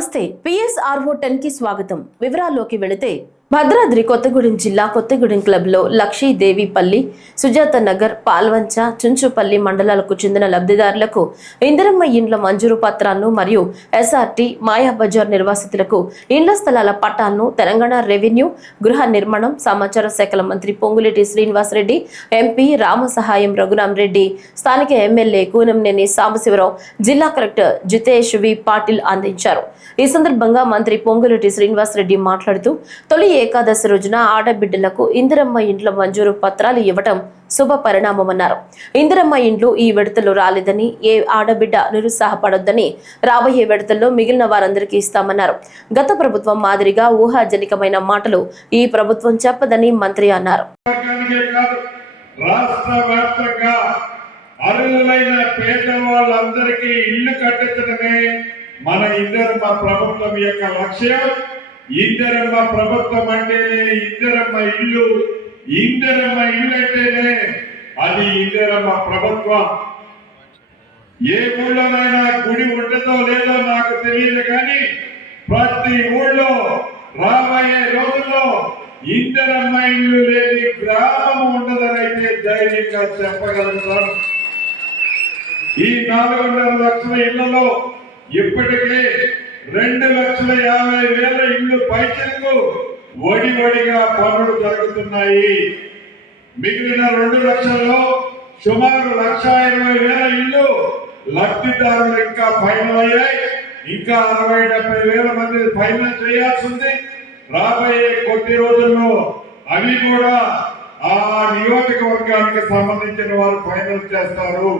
నమస్తే పిఎస్ఆర్ఓ 10 కి స్వాగతం. వివరాల్లోకి వెళితే భద్రాద్రి కొత్తగూడెం జిల్లా కొత్తగూడెం క్లబ్లో లక్షీదేవిపల్లి, సుజాత నగర్, పాల్వంచ, చుంచుపల్లి మండలాలకు చెందిన లబ్ధిదారులకు ఇందిరమ్మ ఇండ్ల మంజూరు పత్రాలను మరియు ఎస్ఆర్టీ మాయాబజార్ నిర్వాసితులకు ఇండ్ల స్థలాల పట్టాలను తెలంగాణ రెవెన్యూ, గృహ నిర్మాణం, సమాచార శాఖల మంత్రి పొంగులేటి శ్రీనివాసరెడ్డి, ఎంపీ రామసహాయం రఘురామరెడ్డి, స్థానిక ఎమ్మెల్యే కూనంనేని సాంబశివరావు, జిల్లా కలెక్టర్ జితేష్ వి పాటిల్ అందించారు. ఈ సందర్భంగా మంత్రి పొంగులేటి శ్రీనివాసరెడ్డి మాట్లాడుతూ తొలి ఏకాదశి రోజున ఆడబిడ్డలకు ఇందిరమ్మ ఇండ్ల మంజూరు పత్రాలు ఇవ్వటం శుభ పరిణామమన్నారు. ఇందిరమ్మ ఇండ్లు ఈ విడతలో రాలేదని ఏ ఆడబిడ్డ నిరుత్సాహపడొద్దని, రాబోయే విడతల్లో మిగిలిన వారందరికీ ఇస్తామన్నారు. గత ప్రభుత్వం మాదిరిగా ఊహాజనికమైన మాటలు ఈ ప్రభుత్వం చెప్పదని మంత్రి అన్నారు. మన ఇందిరమ్మ ప్రభుత్వం యొక్క లక్ష్యం. ఇందిరమ్మ ప్రభుత్వం అంటేనే ఇందిరమ్మ ఇల్లు, ఇందిరమ్మ ఇల్లు అంటేనే అది ఇందిరమ్మ ప్రభుత్వం. ఏ ఊళ్ళోనైనా గుడి ఉండదో లేదో నాకు తెలియదు, కానీ ప్రతి ఊళ్ళో రాబోయే రోజుల్లో ఇందిరమ్మ ఇల్లు లేని గ్రామం ఉండదని అయితే ధైర్యంగా చెప్పగలుగుతాను. ఈ 4.5 లక్షల ఇళ్లలో ఇప్పటికే 2,50,000 ఇళ్లు పైచలకు వడివడిగా పనులు జరుగుతున్నాయి. మిగిలిన 2 లక్షల్లో సుమారు 1,20,000 ఇళ్లు లబ్ధిదారులు ఇంకా ఫైనల్ అయ్యాయి. ఇంకా 60,000-70,000 మంది ఫైనల్ చేయాల్సి ఉంది. రాబోయే కొద్ది రోజుల్లో అవి కూడా ఆ నియోజకవర్గానికి సంబంధించిన వారు ఫైనల్ చేస్తారు.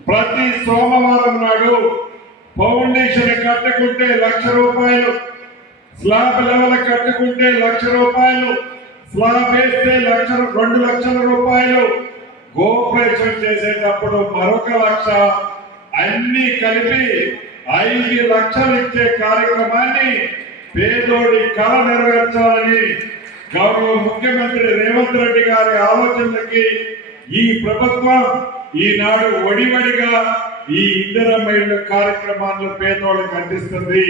ప్రతి సోమవారం నాడు ఫౌండేషన్ కట్టుకుంటే 1,00,000 రూపాయలు, స్లాబ్ లెవెల్ కట్టుకుంటే 1,00,000 రూపాయలు, స్లాబ్ వేస్తే 2 లక్షల రూపాయలు, గోపరేషన్ చేసేటప్పుడు మరొక 1,00,000, అన్ని కలిపి 5 లక్షలు ఇచ్చే కార్యక్రమాన్ని పేదోడి కళ నెరవేర్చాలని గౌరవ ముఖ్యమంత్రి రేవంత్ రెడ్డి గారి ఆలోచనలకి ఈ ప్రభుత్వం ఈనాడు వడివడిగా ఈ ఇందిరమ్మ ఇళ్ల కార్యక్రమాలను పేదోళ్ళకి అందిస్తుంది.